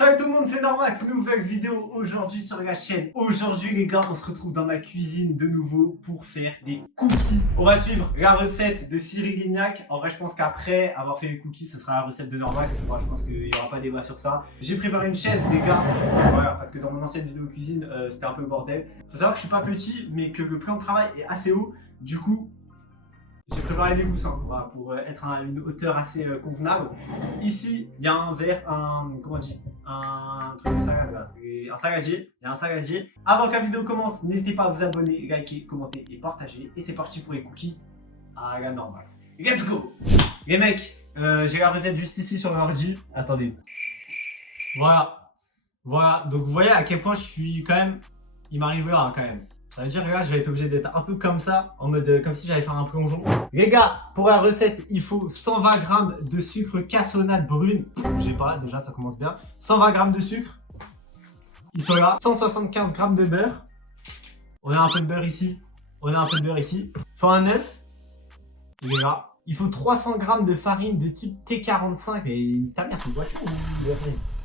Salut tout le monde, c'est Normax, nouvelle vidéo aujourd'hui sur la chaîne. Aujourd'hui les gars, on se retrouve dans ma cuisine de nouveau pour faire des cookies. On va suivre la recette de Cyril Lignac. En vrai, je pense qu'après avoir fait les cookies, ce sera la recette de Normax. Moi, je pense qu'il n'y aura pas débat sur ça. J'ai préparé une chaise les gars, voilà, parce que dans mon ancienne vidéo cuisine, c'était un peu le bordel. Faut savoir que je suis pas petit, mais que le plan de travail est assez haut. Du coup, j'ai préparé des coussins voilà, pour être à une hauteur assez convenable. Ici, il y a un verre, comment on dit, un truc de salade là, un saladier. Il y a un saladier. Avant que la vidéo commence, n'hésitez pas à vous abonner, liker, commenter et partager. Et c'est parti pour les cookies à la Normax. Let's go! Les mecs, j'ai la recette juste ici sur l'ordi. Attendez. Voilà. Voilà. Donc vous voyez à quel point je suis quand même. Il m'arrive là quand même. Ça veut dire que là, je vais être obligé d'être un peu comme ça, en mode comme si j'allais faire un plongeon. Les gars, pour la recette, il faut 120 g de sucre cassonade brune. J'ai pas, déjà, ça commence bien. 120 g de sucre. Ils sont là. 175 g de beurre. On a un peu de beurre ici. On a un peu de beurre ici. Il faut un œuf. Il est là. Il faut 300 g de farine de type T45. Mais ta mère, tu vois,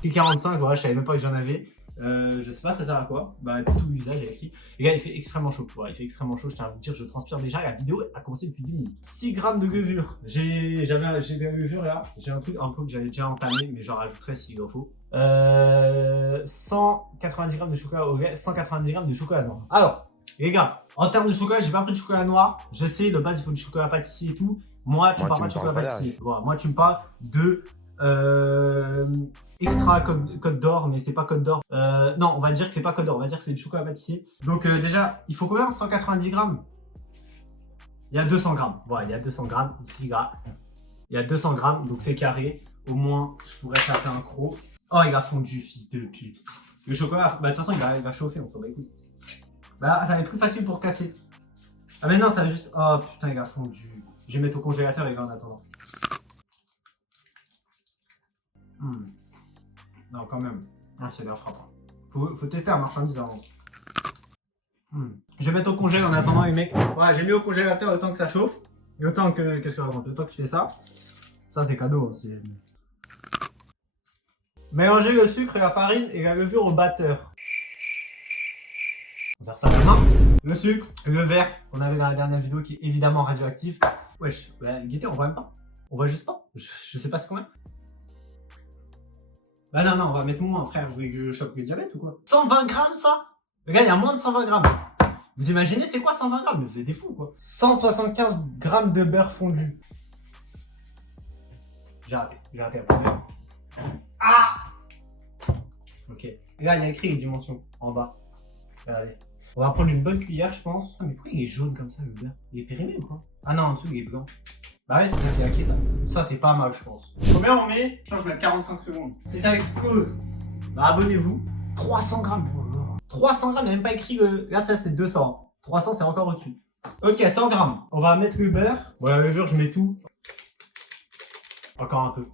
T45, voilà, je savais même pas que j'en avais. Je sais pas ça sert à quoi, bah tout l'usage est écrit. Les gars, il fait extrêmement chaud, ouais, il fait extrêmement chaud, je tiens à vous dire, je transpire déjà, la vidéo a commencé depuis 10 minutes. 6 g de levure, j'ai de la levure là, j'ai un truc un peu que j'avais déjà entamé, mais j'en rajouterai s'il en faut. 190 g de chocolat au lait, 190 g de chocolat noir. Alors, les gars, en termes de chocolat, j'ai pas pris de chocolat noir, je sais, de base il faut du chocolat pâtissier et tout. Moi, tu parles pas de chocolat pâtissier, voilà, moi tu me parles de extra Côte d'Or, mais c'est pas Côte d'Or. Non, on va dire que c'est pas Côte d'Or, on va dire que c'est du chocolat pâtissier. Donc déjà, il faut combien? 190 g. Il y a 200 g. Voilà, il y a 200 g ici, là. Il y a 200 g, donc c'est carré. Au moins, je pourrais taper un croc. Oh, il a fondu, fils de pute. Le chocolat, bah de toute façon, il va chauffer, on s'en bat les couilles. Bah, ça va être plus facile pour casser. Ah, mais non, ça va juste. Oh putain, il a fondu. Je vais mettre au congélateur, les gars, en attendant. Non, quand même. Ah, c'est bien frappant. Faut tester la marchandise avant. Je vais mettre au congé en attendant, les mecs. Voilà, j'ai mis au congélateur le temps que ça chauffe. Et autant que. Qu'est-ce que je raconte? Le temps que je fais ça. Ça, c'est cadeau. Mélangez le sucre et la farine et la levure au batteur. On va faire ça maintenant. Le sucre, le verre qu'on avait dans la dernière vidéo qui est évidemment radioactif. Wesh, bah, guettez, on voit même pas. On voit juste pas. Je sais pas c'est combien. Bah non, non, on va mettre moins, frère. Vous voulez que je chope le diabète ou quoi? 120 g ça? Le gars, il y a moins de 120 g. Vous imaginez c'est quoi 120 g? Mais vous êtes des fous quoi. 175 g de beurre fondu. J'ai raté la première. Ah! Ok. Et là, il y a écrit les dimensions en bas. Allez. On va prendre une bonne cuillère, je pense. Ah, mais pourquoi il est jaune comme ça le beurre? Il est périmé ou quoi? Ah non, en dessous il est blanc. Bah ouais, c'est ça qui est inquiétant. Ça, c'est pas mal, je pense. Combien on met? Je pense que je mets 45 secondes. Si ça explose, bah abonnez-vous. 300 g. 300 g, il n'y a même pas écrit le. Là, ça, c'est 200. 300, c'est encore au-dessus. Ok, 100 g. On va mettre le beurre. Voilà, le beurre, je mets tout. Encore un peu,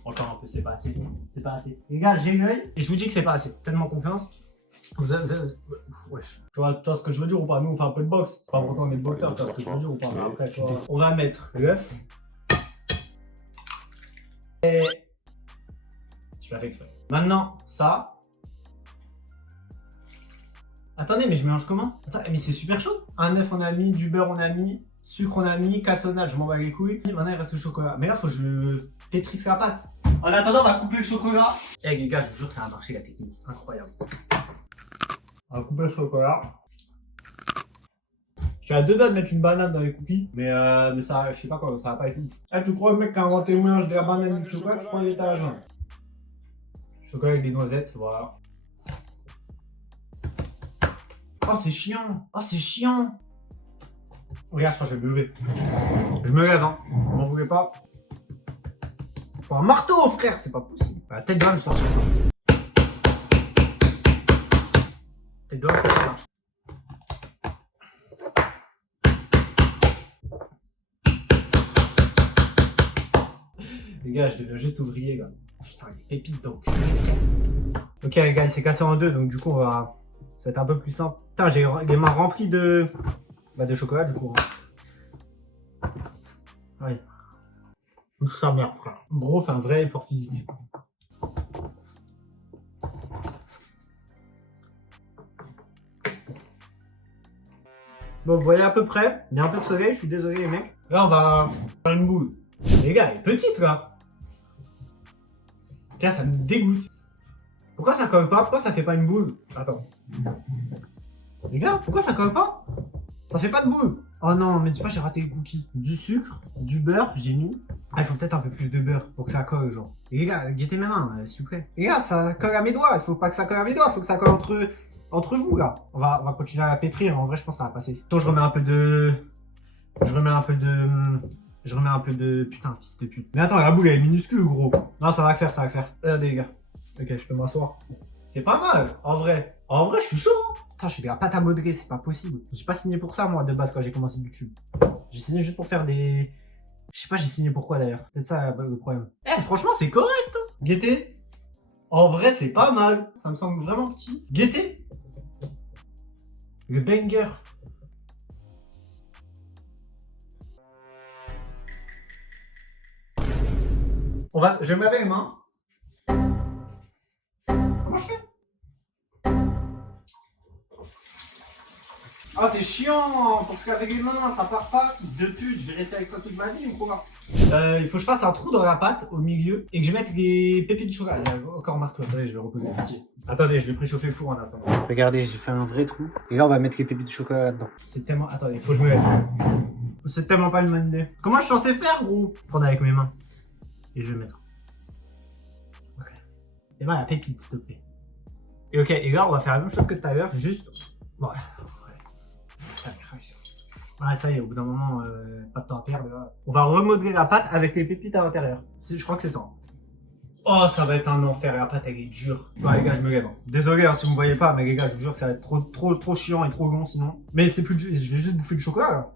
c'est pas assez. C'est pas assez. Les gars, j'ai l'œil et je vous dis que c'est pas assez. Tellement confiance. Wesh. Tu vois ce que je veux dire ou pas? Nous, on fait un peu de boxe. C'est pas pourtant on est boxeur, tu vois ce que je veux dire ou pas? Mais après, tu vois, on va mettre l'œuf. Et je l'ai fait exprès. Maintenant, ça. Attendez, mais je mélange comment? Attends, mais c'est super chaud. Un œuf, on a mis, du beurre, on a mis, sucre, on a mis, cassonade, je m'en bats les couilles. Et maintenant, il reste le chocolat. Mais là, faut que je pétrisse la pâte. En attendant, on va couper le chocolat. Eh les gars, je vous jure, ça a marché la technique. Incroyable. On va couper le chocolat. Je suis à deux doigts de mettre une banane dans les cookies, mais ça, je sais pas quoi, ça va pas être ouf. Ah, tu crois le mec qui a inventé le mélange de la banane et du chocolat, tu crois qu'il était à jeun? Chocolat avec des noisettes, voilà. Oh, c'est chiant! Oh, c'est chiant! Regarde, je crois que je vais me lever. Je me lève, hein. Vous m'en voulez pas? Faut un marteau, frère, c'est pas possible. La tête d'homme, je sors. Tête d'homme, ça marche. Les gars, je deviens juste ouvrier, gars. Putain, les pépites dans le cul, frère. Ok, les gars, c'est cassé en deux, donc du coup, ça va être un peu plus simple. Putain, j'ai les mains remplies de chocolat, du coup. Ouais. Sa mère, frère. Bro fait un vrai effort physique. Bon, vous voyez à peu près. Il y a un peu de soleil, je suis désolé les mecs. Là, on va faire une boule. Les gars, elle est petite là. Là, ça me dégoûte. Pourquoi ça colle pas? Pourquoi ça fait pas une boule? Attends. Les gars, pourquoi ça colle pas? Ça fait pas de boule. Oh non, mais dis pas, j'ai raté les cookies. Du sucre, du beurre, j'ai mis. Ah, il faut peut-être un peu plus de beurre pour que ça colle, genre. Et les gars, guettez mes mains, s'il vous plaît. Les gars, ça colle à mes doigts. Il faut pas que ça colle à mes doigts, il faut que ça colle entre vous, là. On va continuer à pétrir. En vrai, je pense que ça va passer. Attends, je remets un peu de. Putain, fils de pute. Mais attends, la boule, elle est minuscule, gros. Non, ça va le faire, ça va le faire. Regardez, les gars. Ok, je peux m'asseoir. C'est pas mal, en vrai. En vrai, je suis chaud. Hein. Putain, je fais de la pâte à modeler, c'est pas possible. J'ai pas signé pour ça, moi, de base, quand j'ai commencé YouTube. J'ai signé juste pour faire des. Je sais pas, j'ai signé pourquoi d'ailleurs. Peut-être ça le problème. Eh, franchement, c'est correct. Hein. Gaieté. En vrai, c'est pas mal. Ça me semble vraiment petit. Gaieté. Le banger. Je vais me laver les mains. Comment je fais? Ah, c'est chiant pour se laver les mains, ça part pas, fils de pute, je vais rester avec ça toute ma vie ou quoi? Il faut que je fasse un trou dans la pâte au milieu et que je mette les pépites de chocolat. Encore marteau, attendez, je vais reposer le petit. Attendez, je vais préchauffer le four en attendant. Regardez, j'ai fait un vrai trou. Et là, on va mettre les pépites de chocolat là-dedans. C'est tellement. Attendez, il faut que je me lève. C'est tellement pas une bonne idée. Comment je suis censé faire, gros? Prendre avec mes mains. Et je vais mettre. Ok. Et ben la pépite, s'il te plaît. Et ok, et là, on va faire la même chose que tout à l'heure, juste. Ouais. Ouais, ça y est, au bout d'un moment, pas de temps à perdre. Là. On va remodeler la pâte avec les pépites à l'intérieur. Je crois que c'est ça. Oh, ça va être un enfer, la pâte elle est dure. Ouais, les gars, je me lève. Désolé hein, si vous me voyez pas, mais les gars, je vous jure que ça va être trop chiant et trop long sinon. Mais c'est plus je vais juste bouffer du chocolat là.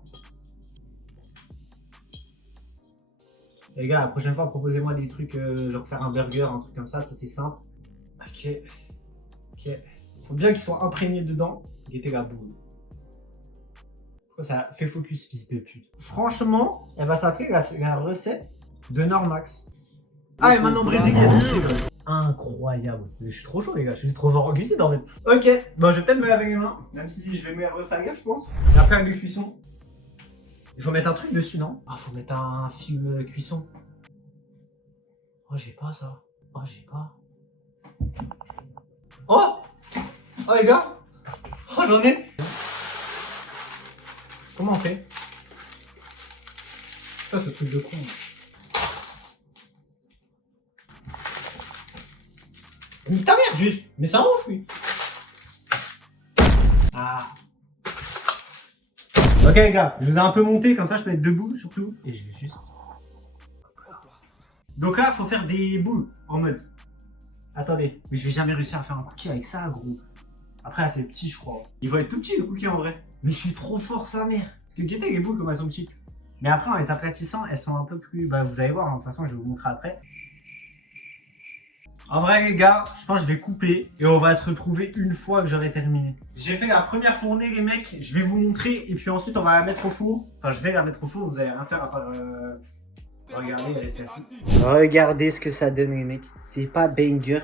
Les gars, la prochaine fois, proposez-moi des trucs, genre faire un burger, un truc comme ça c'est simple. Ok. Ok. Faut bien qu'ils soient imprégnés dedans. Guettez la boule. Ça fait focus, fils de pute. Franchement, elle va s'appeler la recette de Normax. Ah, et maintenant Brésil. Incroyable. Je suis trop chaud, les gars. Je suis trop fort en cuisine en fait. Ok, bon, je vais peut-être me laver les mains, même si je vais me les ressalir, je pense. Et après, avec les cuissons, il faut mettre un truc dessus, non? Ah, faut mettre un film cuisson. Oh, j'ai pas ça. Oh, j'ai pas. Oh! Oh, les gars! Oh, j'en ai! Comment on fait? Ça, ce truc de con. Mais ta mère, juste! Mais c'est un ouf, lui! Ah! Ok, les gars, je vous ai un peu monté, comme ça je peux être debout, surtout. Et je vais juste. Donc là, faut faire des boules en mode. Attendez, mais je vais jamais réussir à faire un cookie avec ça, gros. Après, là, c'est petit, je crois. Il va être tout petit, le cookie en vrai. Mais je suis trop fort, sa mère. Parce que guettez les boules comme elles sont petites. Mais après, en les aplatissant, elles sont un peu plus. Bah, vous allez voir, hein. De toute façon, je vais vous montrer après. En vrai, les gars, je pense que je vais couper et on va se retrouver une fois que j'aurai terminé. J'ai fait la première fournée, les mecs. Je vais vous montrer et puis ensuite, on va la mettre au four. Enfin, je vais la mettre au four. Vous allez rien faire à part. Regardez, restez assis. Regardez ce que ça donne, les mecs. C'est pas banger.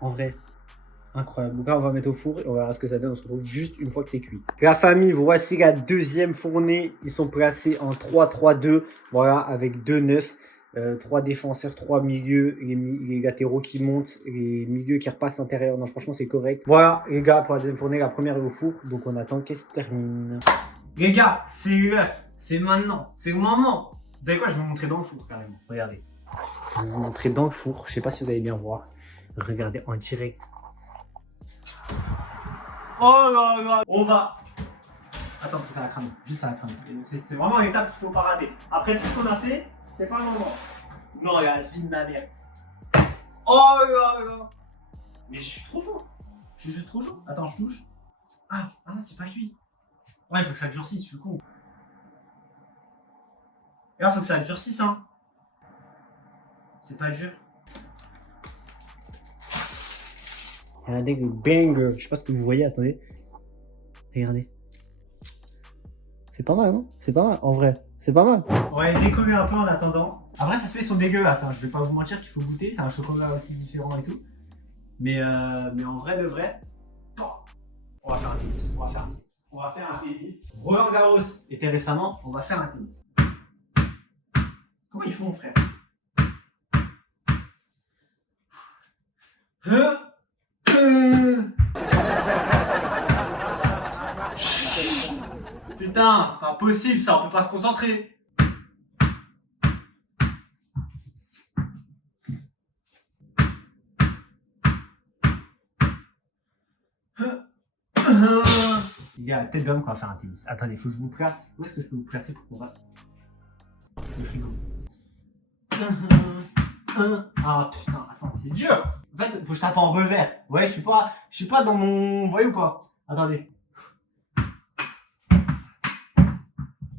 En vrai. Incroyable. Donc là, on va mettre au four et on verra ce que ça donne. On se retrouve juste une fois que c'est cuit. La famille, voici la deuxième fournée. Ils sont placés en 3-3-2. Voilà, avec 2 neufs. 3 défenseurs, 3 milieux, les latéraux qui montent, les milieux qui repassent intérieur. Non, franchement, c'est correct. Voilà, les gars, pour la deuxième fournée, la première est au four. Donc, on attend qu'elle se termine. Les gars, c'est l'heure. C'est maintenant. C'est le moment. Vous savez quoi? Je vais vous montrer dans le four, carrément. Regardez. Je vais vous montrer dans le four. Je sais pas si vous allez bien voir. Regardez en direct. Oh là là. On va. Attends, parce que ça va cramer. Juste ça va cramer. C'est vraiment l'étape qu'il faut pas rater. Après tout ce qu'on a fait, c'est pas le moment. Non, il y a la vie de ma mère. Oh là là. Mais je suis trop fort. Je suis juste trop chaud. Attends, je touche. Ah non, c'est pas cuit. Ouais, il faut que ça durcisse, je suis con. Et là, il faut que ça durcisse, hein. C'est pas dur. Regardez le banger. Je sais pas ce que vous voyez, attendez. Regardez. C'est pas mal, non? C'est pas mal, en vrai. C'est pas mal. On va les décoller un peu en attendant. Après, ça se fait, ils sont dégueulasses. Hein. Je vais pas vous mentir qu'il faut goûter. C'est un chocolat aussi différent et tout. Mais en vrai de vrai, on va faire un test. on va faire un tennis. Roland Garros était récemment, on va faire un tennis. Comment ils font, frère? Putain, c'est pas possible ça, on peut pas se concentrer. Il y a tête d'homme qu'on va faire un tennis. Attendez, faut que je vous place. Où est-ce que je peux vous placer pour qu'on va... Le frigo. Ah putain, attends, c'est dur. En fait, faut que je tape en revers. Ouais, je suis pas dans mon... Vous voyez ou pas? Attendez.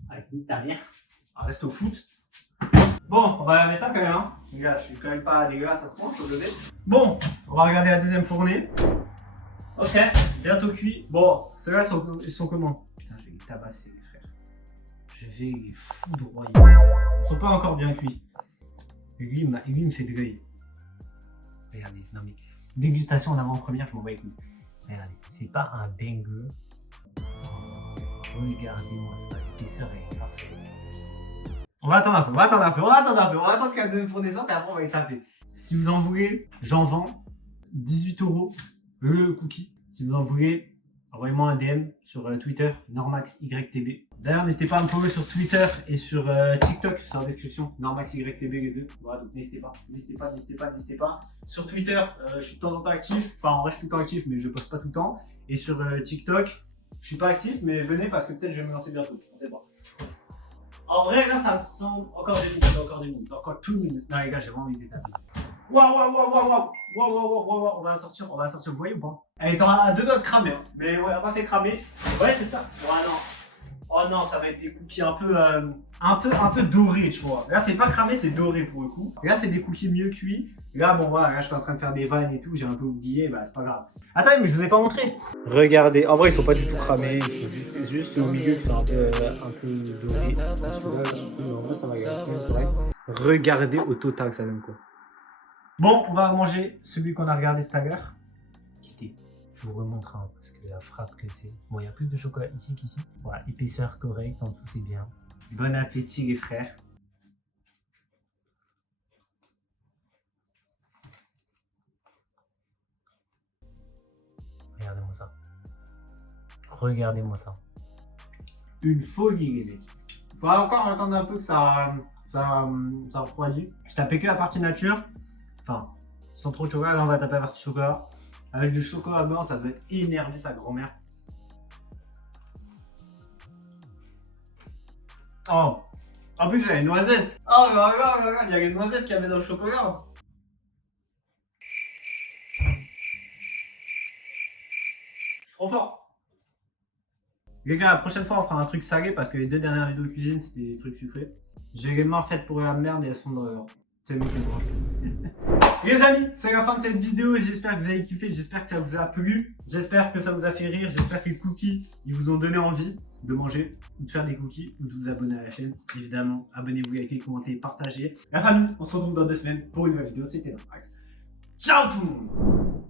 Avec une dernière. On reste au foot. Bon, on va laver ça quand même, hein. Les gars, je suis quand même pas dégueulasse à ce point, faut le lever. Bon, on va regarder la deuxième fournée. Ok, bientôt cuit. Bon, ceux-là ils sont comment? Putain, je vais les tabasser, les frères. Je vais les foudroyer. Ils sont pas encore bien cuits. Et lui, il me fait de l'œil. Regardez, non mais... Dégustation en avant-première, je m'en bats les couilles. Regardez, c'est pas un banger. Regardez-moi ça, l'épaisseur est parfaite. On va attendre un peu, on va attendre que la deuxième fournée sorte et après on va les taper. Si vous en voulez, j'en vends 18 € le cookie. Si vous en voulez, envoyez-moi un DM sur Twitter, NormaxYTB. D'ailleurs, n'hésitez pas à me follow sur Twitter et sur TikTok, sur la description, NormaxYTB les deux. Voilà, donc n'hésitez pas. Sur Twitter, je suis de temps en temps actif. Enfin, en vrai, je suis tout le temps actif, mais je poste pas tout le temps. Et sur TikTok, je suis pas actif, mais venez parce que peut-être je vais me lancer bientôt. On sait pas. En vrai, là, ça me semble encore des minutes, encore 2 minutes. Non, les gars, j'ai vraiment envie d'étaper. Waouh, on va la sortir, vous voyez ou pas? Elle est à 2 doigts de cramer, hein. Mais ouais, on va faire cramer. Ouais, c'est ça. Ouais, non. Oh non, ça va être des cookies un peu dorés, tu vois. Là, c'est pas cramé, c'est doré pour le coup. Et là, c'est des cookies mieux cuits. Et là, bon, voilà, là, je suis en train de faire des vannes et tout, j'ai un peu oublié, bah, c'est pas grave. Attends, mais je vous ai pas montré. Regardez, en vrai, ils sont pas du tout cramés. C'est juste au milieu qui sont un peu dorés. Celui-là, ça va gagner. Regardez au total, ça donne quoi. Bon, on va manger celui qu'on a regardé tout à l'heure. Je vous remontre hein, parce que la frappe que c'est. Bon, il y a plus de chocolat ici qu'ici. Voilà, épaisseur correcte, en dessous c'est bien. Bon appétit les frères. Regardez-moi ça. Regardez-moi ça. Une folie les mecs. Il faudra encore attendre un peu que ça refroidit. Je tapais que la partie nature. Enfin, sans trop de chocolat, là on va taper la partie chocolat. Avec du chocolat blanc, ça doit être énervé sa grand-mère. Oh, en plus il y a les noisettes. Oh, regarde, il y a les noisettes qu'il y avait dans le chocolat. Je suis trop fort. Les gars, la prochaine fois on fera un truc salé parce que les 2 dernières vidéos de cuisine c'était des trucs sucrés. J'ai les mains faites pour la merde et elles sont dans leur... C'est le mec qui me branche tout. Les amis, c'est la fin de cette vidéo. J'espère que vous avez kiffé, j'espère que ça vous a plu, j'espère que ça vous a fait rire, j'espère que les cookies ils vous ont donné envie de manger ou de faire des cookies ou de vous abonner à la chaîne. Évidemment, abonnez-vous, likez, commentez, partagez. La famille, on se retrouve dans 2 semaines pour une nouvelle vidéo. C'était Normax. Ciao tout le monde.